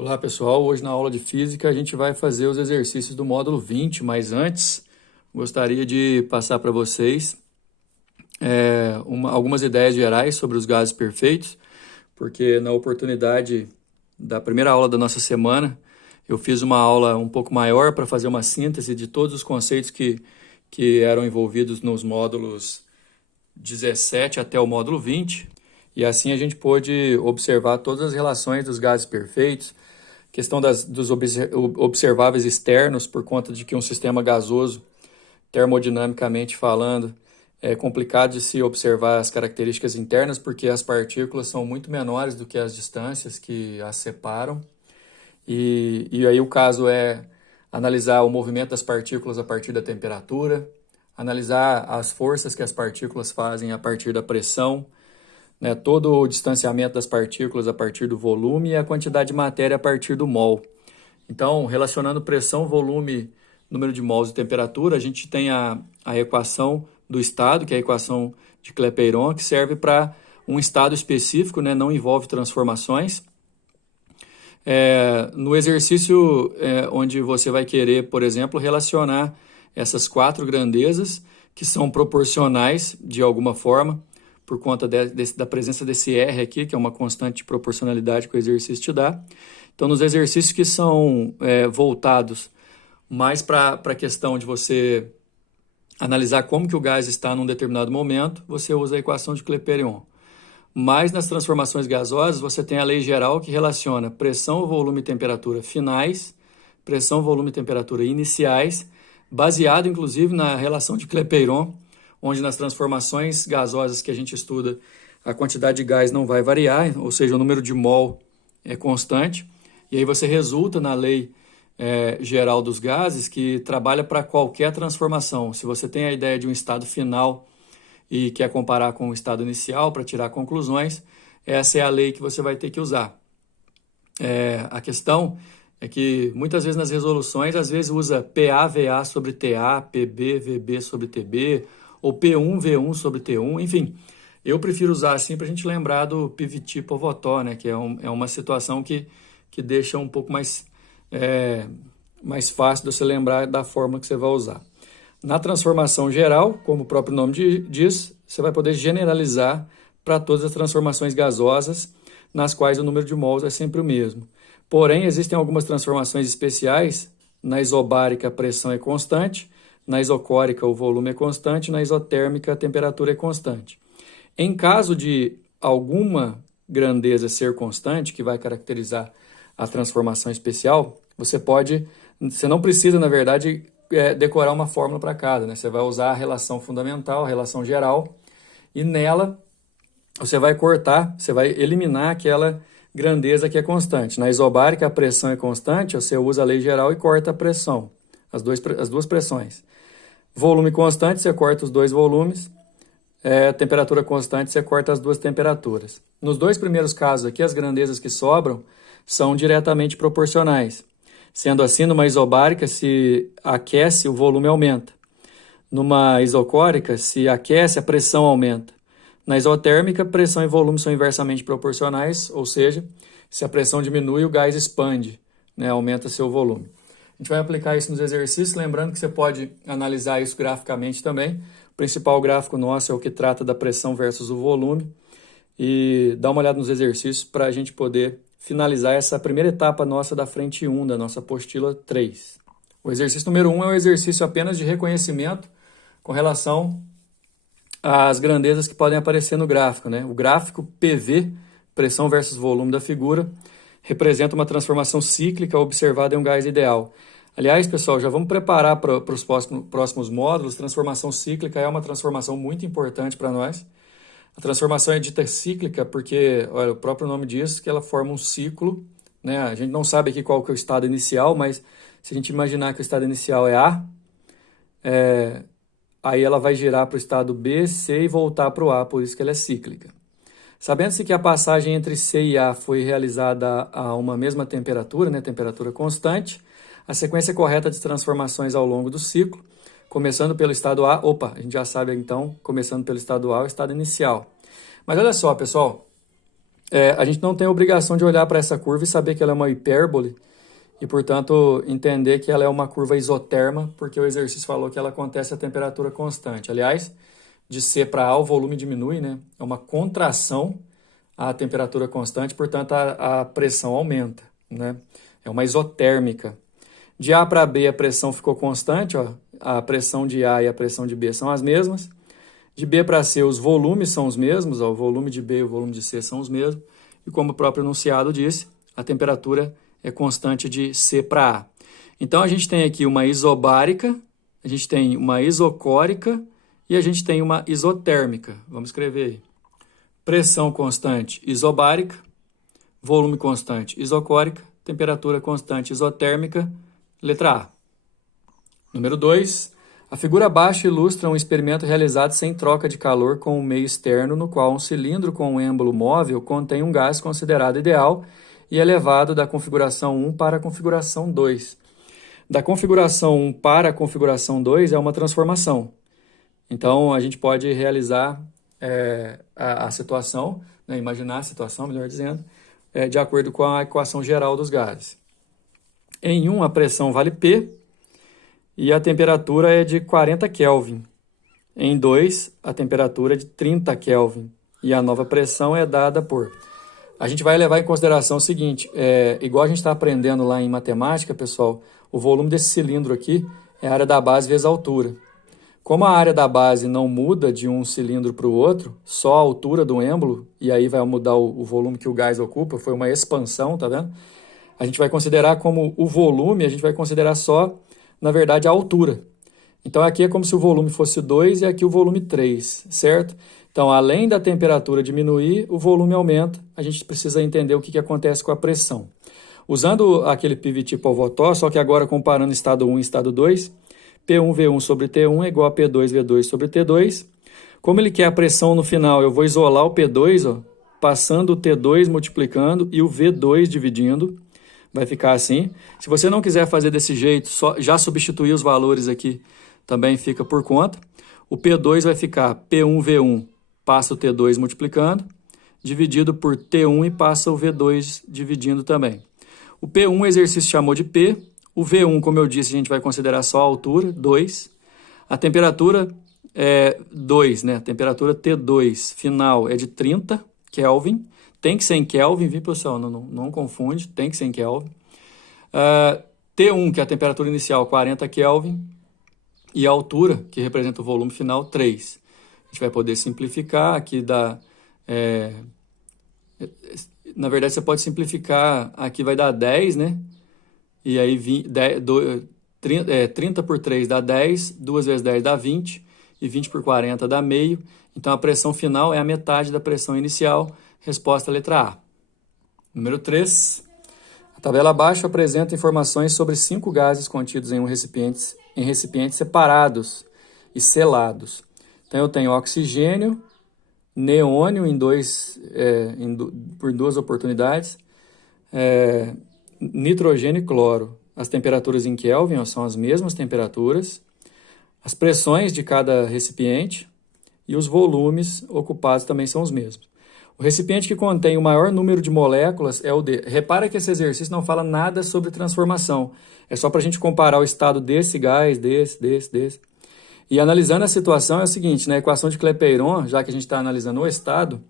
Olá pessoal, hoje na aula de Física a gente vai fazer os exercícios do módulo 20, mas antes gostaria de passar para vocês algumas ideias gerais sobre os gases perfeitos, porque na oportunidade da primeira aula da nossa semana eu fiz uma aula um pouco maior para fazer uma síntese de todos os conceitos que eram envolvidos nos módulos 17 até o módulo 20, e assim a gente pôde observar todas as relações dos gases perfeitos, questão dos observáveis externos, por conta de que um sistema gasoso, termodinamicamente falando, é complicado de se observar as características internas, porque as partículas são muito menores do que as distâncias que as separam. E aí o caso é analisar o movimento das partículas a partir da temperatura, analisar as forças que as partículas fazem a partir da pressão, né, todo o distanciamento das partículas a partir do volume e a quantidade de matéria a partir do mol. Então, relacionando pressão, volume, número de mols e temperatura, a gente tem a equação do estado, que é a equação de Clapeyron, que serve para um estado específico, né, não envolve transformações. No exercício onde você vai querer, por exemplo, relacionar essas quatro grandezas, que são proporcionais de alguma forma, por conta da presença desse R aqui, que é uma constante de proporcionalidade que o exercício te dá. Então, nos exercícios que são voltados mais para a questão de você analisar como que o gás está num determinado momento, você usa a equação de Clapeyron. Mas nas transformações gasosas, você tem a lei geral que relaciona pressão, volume e temperatura finais, pressão, volume e temperatura iniciais, baseado inclusive na relação de Clapeyron, onde nas transformações gasosas que a gente estuda, a quantidade de gás não vai variar, ou seja, o número de mol é constante, e aí você resulta na lei geral dos gases, que trabalha para qualquer transformação. Se você tem a ideia de um estado final e quer comparar com o estado inicial para tirar conclusões, essa é a lei que você vai ter que usar. A questão é que muitas vezes nas resoluções, às vezes usa PA/VA sobre TA, PB/VB sobre TB, ou P1/V1 sobre T1, enfim. Eu prefiro usar assim para a gente lembrar do Pivot-Povotó, né, que é uma situação que deixa um pouco mais fácil de você lembrar da fórmula que você vai usar. Na transformação geral, como o próprio nome diz, você vai poder generalizar para todas as transformações gasosas, nas quais o número de mols é sempre o mesmo. Porém, existem algumas transformações especiais. Na isobárica, a pressão é constante, na isocórica, o volume é constante, na isotérmica, a temperatura é constante. Em caso de alguma grandeza ser constante, que vai caracterizar a transformação especial, você não precisa, na verdade, decorar uma fórmula para cada, né? Você vai usar a relação fundamental, a relação geral, e nela você vai eliminar aquela grandeza que é constante. Na isobárica, a pressão é constante, você usa a lei geral e corta a pressão, as duas pressões. Volume constante, você corta os dois volumes. Temperatura constante, você corta as duas temperaturas. Nos dois primeiros casos aqui, as grandezas que sobram são diretamente proporcionais. Sendo assim, numa isobárica, se aquece, o volume aumenta. Numa isocórica, se aquece, a pressão aumenta. Na isotérmica, pressão e volume são inversamente proporcionais, ou seja, se a pressão diminui, o gás expande, né, aumenta seu volume. A gente vai aplicar isso nos exercícios, lembrando que você pode analisar isso graficamente também. O principal gráfico nosso é o que trata da pressão versus o volume. E dá uma olhada nos exercícios para a gente poder finalizar essa primeira etapa nossa da frente 1, da nossa apostila 3. O exercício número 1 é um exercício apenas de reconhecimento com relação às grandezas que podem aparecer no gráfico, né? O gráfico PV, pressão versus volume da figura, representa uma transformação cíclica observada em um gás ideal. Aliás, pessoal, já vamos preparar para os próximos módulos. Transformação cíclica é uma transformação muito importante para nós. A transformação é dita cíclica porque, olha, o próprio nome diz que ela forma um ciclo, né? A gente não sabe aqui qual que é o estado inicial, mas se a gente imaginar que o estado inicial é A, aí ela vai girar para o estado B, C e voltar para o A, por isso que ela é cíclica. Sabendo-se que a passagem entre C e A foi realizada a uma mesma temperatura, né, temperatura constante, a sequência correta de transformações ao longo do ciclo, começando pelo estado A, a gente já sabe então, começando pelo estado A, o estado inicial. Mas olha só, pessoal, A gente não tem a obrigação de olhar para essa curva e saber que ela é uma hipérbole e, portanto, entender que ela é uma curva isoterma, porque o exercício falou que ela acontece a temperatura constante. Aliás, de C para A o volume diminui, né? É uma contração a temperatura constante, portanto, a pressão aumenta, né? É uma isotérmica. De A para B a pressão ficou constante, ó. A pressão de A e a pressão de B são as mesmas. De B para C, os volumes são os mesmos, ó, o volume de B e o volume de C são os mesmos. E como o próprio enunciado disse, a temperatura é constante de C para A. Então, a gente tem aqui uma isobárica, a gente tem uma isocórica e a gente tem uma isotérmica. Vamos escrever aí. Pressão constante isobárica, volume constante isocórica, temperatura constante isotérmica, letra A. Número 2. A figura abaixo ilustra um experimento realizado sem troca de calor com um meio externo, no qual um cilindro com um êmbolo móvel contém um gás considerado ideal e elevado da configuração 1 para a configuração 2. Da configuração 1 para a configuração 2 é uma transformação. Então, a gente pode realizar a situação, né, imaginar a situação, melhor dizendo, de acordo com a equação geral dos gases. Em 1, a pressão vale P, e a temperatura é de 40 Kelvin. Em 2, a temperatura é de 30 Kelvin. E a nova pressão é dada por... A gente vai levar em consideração o seguinte, igual a gente está aprendendo lá em matemática, pessoal, o volume desse cilindro aqui é a área da base vezes a altura. Como a área da base não muda de um cilindro para o outro, só a altura do êmbolo, e aí vai mudar o volume que o gás ocupa, foi uma expansão, tá vendo? A gente vai considerar como o volume, a gente vai considerar só, na verdade, a altura. Então, aqui é como se o volume fosse 2 e aqui o volume 3, certo? Então, além da temperatura diminuir, o volume aumenta. A gente precisa entender o que acontece com a pressão. Usando aquele PVT Pavlov, só que agora comparando estado 1 e estado 2, P1V1 sobre T1 é igual a P2V2 sobre T2. Como ele quer a pressão no final, eu vou isolar o P2, ó, passando o T2 multiplicando e o V2 dividindo. Vai ficar assim. Se você não quiser fazer desse jeito, já substituir os valores aqui, também fica por conta. O P2 vai ficar P1V1, passa o T2 multiplicando, dividido por T1 e passa o V2 dividindo também. O P1 o exercício chamou de P. O V1, como eu disse, a gente vai considerar só a altura, 2. A temperatura é 2, né? A temperatura T2 final é de 30 Kelvin. Tem que ser em Kelvin, viu, pessoal? Não confunde, tem que ser em Kelvin. T1, que é a temperatura inicial, 40 Kelvin. E a altura, que representa o volume final, 3. A gente vai poder simplificar, aqui dá... na verdade, você pode simplificar, aqui vai dar 10, né? E aí 30 por 3 dá 10, 2 vezes 10 dá 20, e 20 por 40 dá meio. Então, a pressão final é a metade da pressão inicial. Resposta letra A. Número 3. A tabela abaixo apresenta informações sobre 5 gases contidos em recipientes separados e selados. Então, eu tenho oxigênio, neônio por 2 oportunidades, nitrogênio e cloro. As temperaturas em Kelvin, ó, são as mesmas temperaturas, as pressões de cada recipiente e os volumes ocupados também são os mesmos. O recipiente que contém o maior número de moléculas é o D. Repara que esse exercício não fala nada sobre transformação. É só para a gente comparar o estado desse gás, desse. E analisando a situação é o seguinte, na equação de Clapeyron, já que a gente está analisando o estado,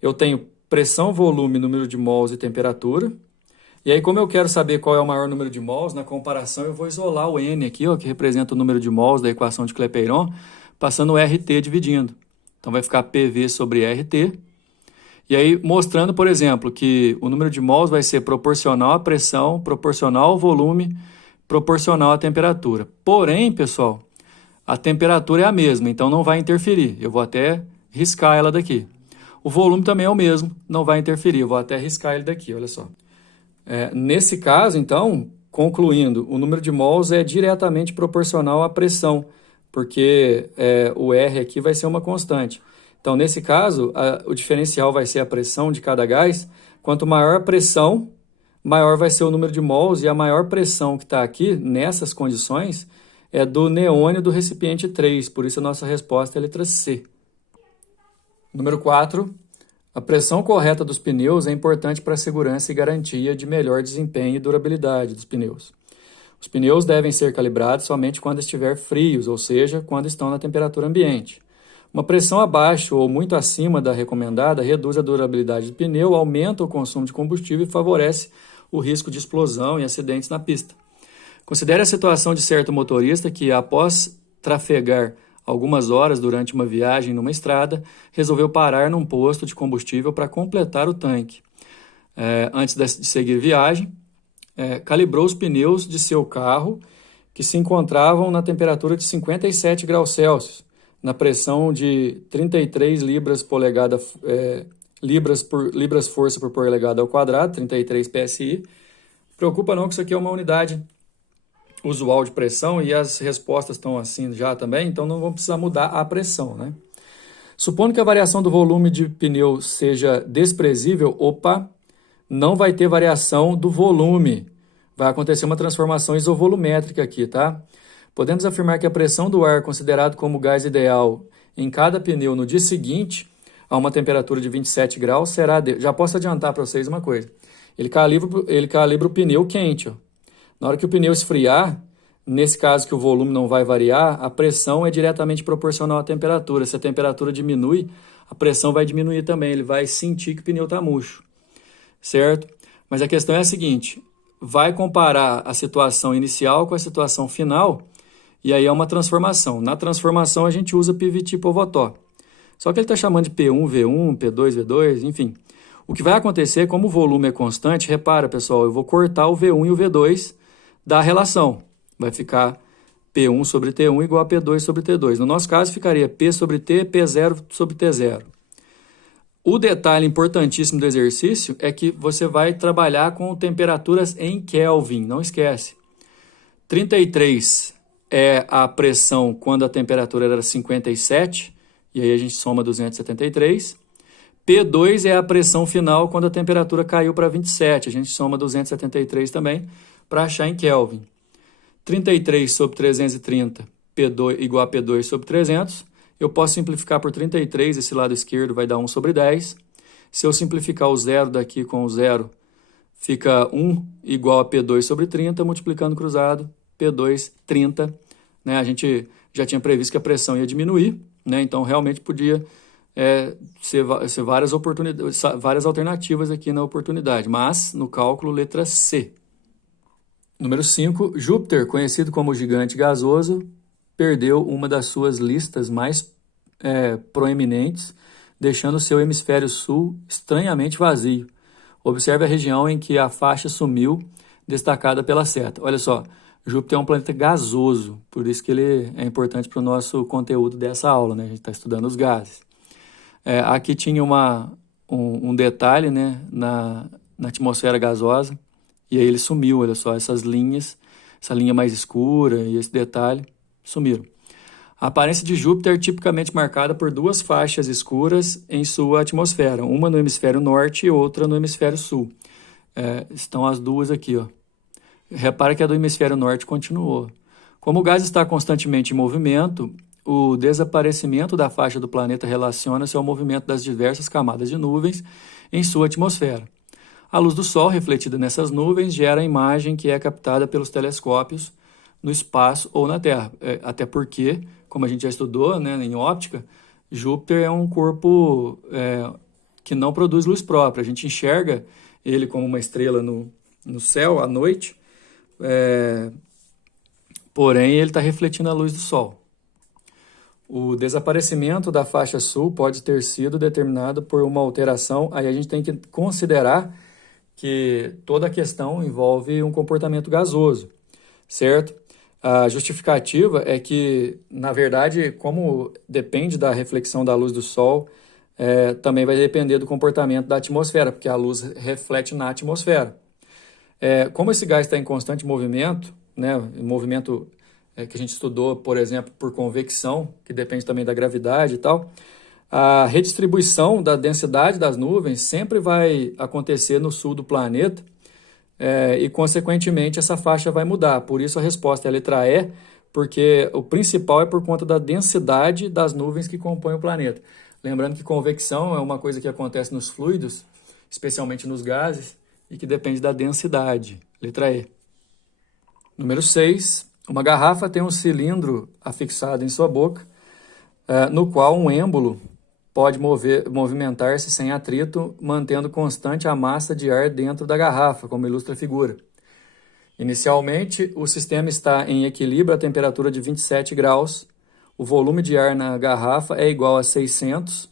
eu tenho pressão, volume, número de mols e temperatura. E aí, como eu quero saber qual é o maior número de mols, na comparação eu vou isolar o N aqui, ó, que representa o número de mols da equação de Clapeyron, passando o RT dividindo. Então, vai ficar PV sobre RT. E aí, mostrando, por exemplo, que o número de mols vai ser proporcional à pressão, proporcional ao volume, proporcional à temperatura. Porém, pessoal, a temperatura é a mesma, então não vai interferir. Eu vou até riscar ela daqui. O volume também é o mesmo, não vai interferir. Eu vou até riscar ele daqui, olha só. Nesse caso, então, concluindo, o número de mols é diretamente proporcional à pressão, porque o R aqui vai ser uma constante. Então, nesse caso, o diferencial vai ser a pressão de cada gás. Quanto maior a pressão, maior vai ser o número de mols, e a maior pressão que está aqui, nessas condições, é do neônio do recipiente 3. Por isso, a nossa resposta é a letra C. Número 4. A pressão correta dos pneus é importante para a segurança e garantia de melhor desempenho e durabilidade dos pneus. Os pneus devem ser calibrados somente quando estiver frios, ou seja, quando estão na temperatura ambiente. Uma pressão abaixo ou muito acima da recomendada reduz a durabilidade do pneu, aumenta o consumo de combustível e favorece o risco de explosão e acidentes na pista. Considere a situação de certo motorista que, após trafegar algumas horas durante uma viagem numa estrada, resolveu parar num posto de combustível para completar o tanque. Antes de seguir viagem, calibrou os pneus de seu carro, que se encontravam na temperatura de 57 graus Celsius, na pressão de 33 libras força por polegada ao quadrado, 33 PSI. Preocupa não que isso aqui é uma unidade usual de pressão e as respostas estão assim já também, então não vamos precisar mudar a pressão, né? Supondo que a variação do volume de pneu seja desprezível, não vai ter variação do volume. Vai acontecer uma transformação isovolumétrica aqui, tá? Podemos afirmar que a pressão do ar considerado como gás ideal em cada pneu no dia seguinte, a uma temperatura de 27 graus, será... Já posso adiantar para vocês uma coisa. Ele calibra o pneu quente, ó. Na hora que o pneu esfriar, nesse caso que o volume não vai variar, a pressão é diretamente proporcional à temperatura. Se a temperatura diminui, a pressão vai diminuir também. Ele vai sentir que o pneu está murcho, certo? Mas a questão é a seguinte, vai comparar a situação inicial com a situação final, e aí é uma transformação. Na transformação a gente usa PVT Povotó. Só que ele está chamando de P1, V1, P2, V2, enfim. O que vai acontecer, como o volume é constante, repara pessoal, eu vou cortar o V1 e o V2 da relação. Vai ficar P1 sobre T1 igual a P2 sobre T2. No nosso caso, ficaria P sobre T, P0 sobre T0. O detalhe importantíssimo do exercício é que você vai trabalhar com temperaturas em Kelvin, não esquece. 33 é a pressão quando a temperatura era 57, e aí a gente soma 273. P2 é a pressão final quando a temperatura caiu para 27, a gente soma 273 também, para achar em Kelvin. 33 sobre 330 P2, igual a P2 sobre 300. Eu posso simplificar por 33, esse lado esquerdo vai dar 1 sobre 10. Se eu simplificar o zero daqui com o zero, fica 1 igual a P2 sobre 30, multiplicando cruzado, P2, 30. Né? A gente já tinha previsto que a pressão ia diminuir, né? Então realmente podia ser várias alternativas aqui na oportunidade, mas no cálculo, letra C. Número 5, Júpiter, conhecido como o gigante gasoso, perdeu uma das suas listas mais proeminentes, deixando seu hemisfério sul estranhamente vazio. Observe a região em que a faixa sumiu, destacada pela seta. Olha só, Júpiter é um planeta gasoso, por isso que ele é importante para o nosso conteúdo dessa aula, né? A gente está estudando os gases. Aqui tinha um detalhe, né, na atmosfera gasosa, e aí ele sumiu, olha só, essas linhas, essa linha mais escura e esse detalhe sumiram. A aparência de Júpiter é tipicamente marcada por duas faixas escuras em sua atmosfera, uma no hemisfério norte e outra no hemisfério sul. Estão as duas aqui, ó. Repara que a do hemisfério norte continuou. Como o gás está constantemente em movimento, o desaparecimento da faixa do planeta relaciona-se ao movimento das diversas camadas de nuvens em sua atmosfera. A luz do Sol, refletida nessas nuvens, gera a imagem que é captada pelos telescópios no espaço ou na Terra. Até porque, como a gente já estudou, né, em óptica, Júpiter é um corpo que não produz luz própria. A gente enxerga ele como uma estrela no céu à noite, porém ele está refletindo a luz do Sol. O desaparecimento da faixa sul pode ter sido determinado por uma alteração, aí a gente tem que considerar que toda a questão envolve um comportamento gasoso, certo? A justificativa é que, na verdade, como depende da reflexão da luz do Sol, também vai depender do comportamento da atmosfera, porque a luz reflete na atmosfera. Como esse gás está em constante movimento, né, movimento que a gente estudou, por exemplo, por convecção, que depende também da gravidade e tal, a redistribuição da densidade das nuvens sempre vai acontecer no sul do planeta e, consequentemente, essa faixa vai mudar. Por isso, a resposta é a letra E, porque o principal é por conta da densidade das nuvens que compõem o planeta. Lembrando que convecção é uma coisa que acontece nos fluidos, especialmente nos gases, e que depende da densidade. Letra E. Número 6. Uma garrafa tem um cilindro afixado em sua boca, no qual um êmbolo pode movimentar-se sem atrito, mantendo constante a massa de ar dentro da garrafa, como ilustra a figura. Inicialmente, o sistema está em equilíbrio a temperatura de 27 graus, o volume de ar na garrafa é igual a 600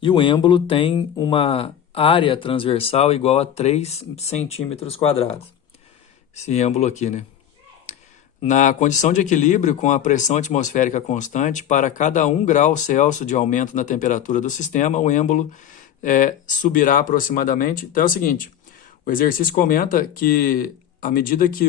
e o êmbolo tem uma área transversal igual a 3 centímetros quadrados. Esse êmbolo aqui, né? Na condição de equilíbrio com a pressão atmosférica constante, para cada 1 grau Celsius de aumento na temperatura do sistema, o êmbolo subirá aproximadamente. Então é o seguinte, o exercício comenta que à medida que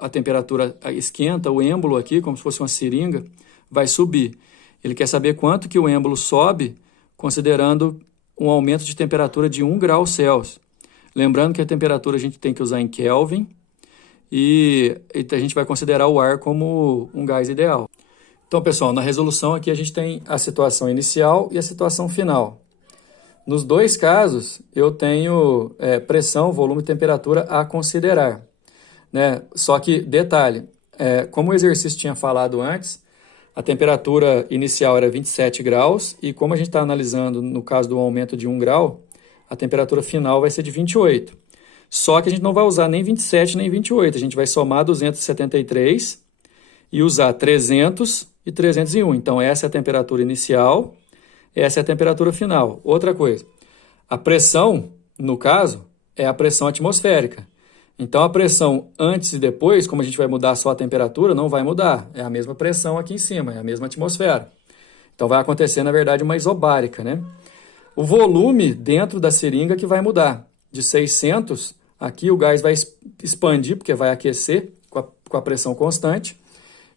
a temperatura esquenta, o êmbolo aqui, como se fosse uma seringa, vai subir. Ele quer saber quanto que o êmbolo sobe, considerando um aumento de temperatura de 1 grau Celsius. Lembrando que a temperatura a gente tem que usar em Kelvin, e a gente vai considerar o ar como um gás ideal. Então, pessoal, na resolução aqui a gente tem a situação inicial e a situação final. Nos dois casos, eu tenho pressão, volume e temperatura a considerar, né? Só que, detalhe, como o exercício tinha falado antes, a temperatura inicial era 27 graus e como a gente está analisando no caso do aumento de 1 grau, a temperatura final vai ser de 28. Só que a gente não vai usar nem 27 nem 28, a gente vai somar 273 e usar 300 e 301. Então, essa é a temperatura inicial, essa é a temperatura final. Outra coisa, a pressão, no caso, é a pressão atmosférica. Então, a pressão antes e depois, como a gente vai mudar só a temperatura, não vai mudar. É a mesma pressão aqui em cima, é a mesma atmosfera. Então, vai acontecer, na verdade, uma isobárica, né? O volume dentro da seringa que vai mudar. De 600, aqui o gás vai expandir, porque vai aquecer com a pressão constante.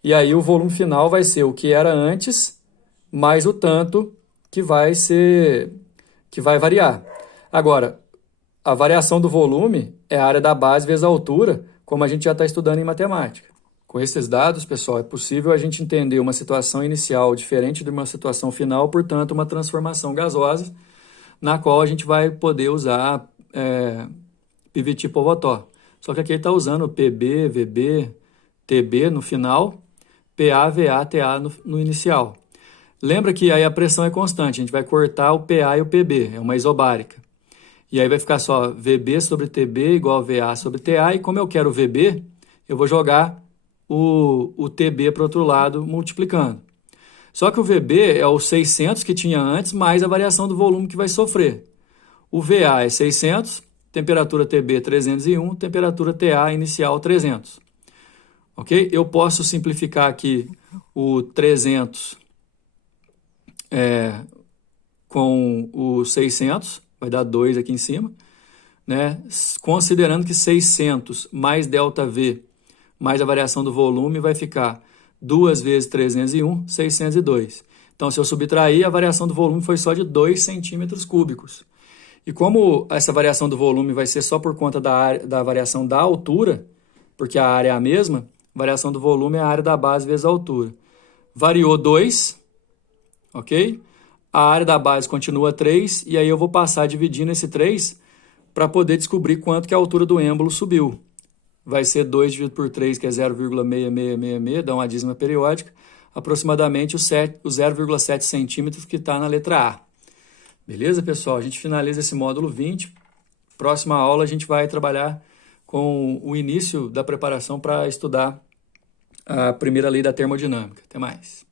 E aí o volume final vai ser o que era antes, mais o tanto que vai variar. Agora, a variação do volume é a área da base vezes a altura, como a gente já está estudando em matemática. Com esses dados, pessoal, é possível a gente entender uma situação inicial diferente de uma situação final, portanto, uma transformação gasosa, na qual a gente vai poder usar PVT Povotó. Só que aqui ele está usando PB, VB, TB no final, PA, VA, TA no inicial. Lembra que aí a pressão é constante, a gente vai cortar o PA e o PB, é uma isobárica. E aí vai ficar só VB sobre TB igual a VA sobre TA, e como eu quero VB, eu vou jogar o TB para o outro lado, multiplicando. Só que o VB é os 600 que tinha antes, mais a variação do volume que vai sofrer. O VA é 600, temperatura TB 301, temperatura TA inicial 300. Ok? Eu posso simplificar aqui o 300 com o 600, vai dar 2 aqui em cima, né? Considerando que 600 mais ΔV mais a variação do volume vai ficar 2 vezes 301, 602. Então, se eu subtrair, a variação do volume foi só de 2 centímetros cúbicos. E como essa variação do volume vai ser só por conta da variação da altura, porque a área é a mesma, variação do volume é a área da base vezes a altura. Variou 2, ok? A área da base continua 3, e aí eu vou passar dividindo esse 3 para poder descobrir quanto que a altura do êmbolo subiu. Vai ser 2 dividido por 3, que é 0,6666, dá uma dízima periódica, aproximadamente os 0,7 centímetros que está na letra A. Beleza, pessoal? A gente finaliza esse módulo 20. Próxima aula a gente vai trabalhar com o início da preparação para estudar a primeira lei da termodinâmica. Até mais.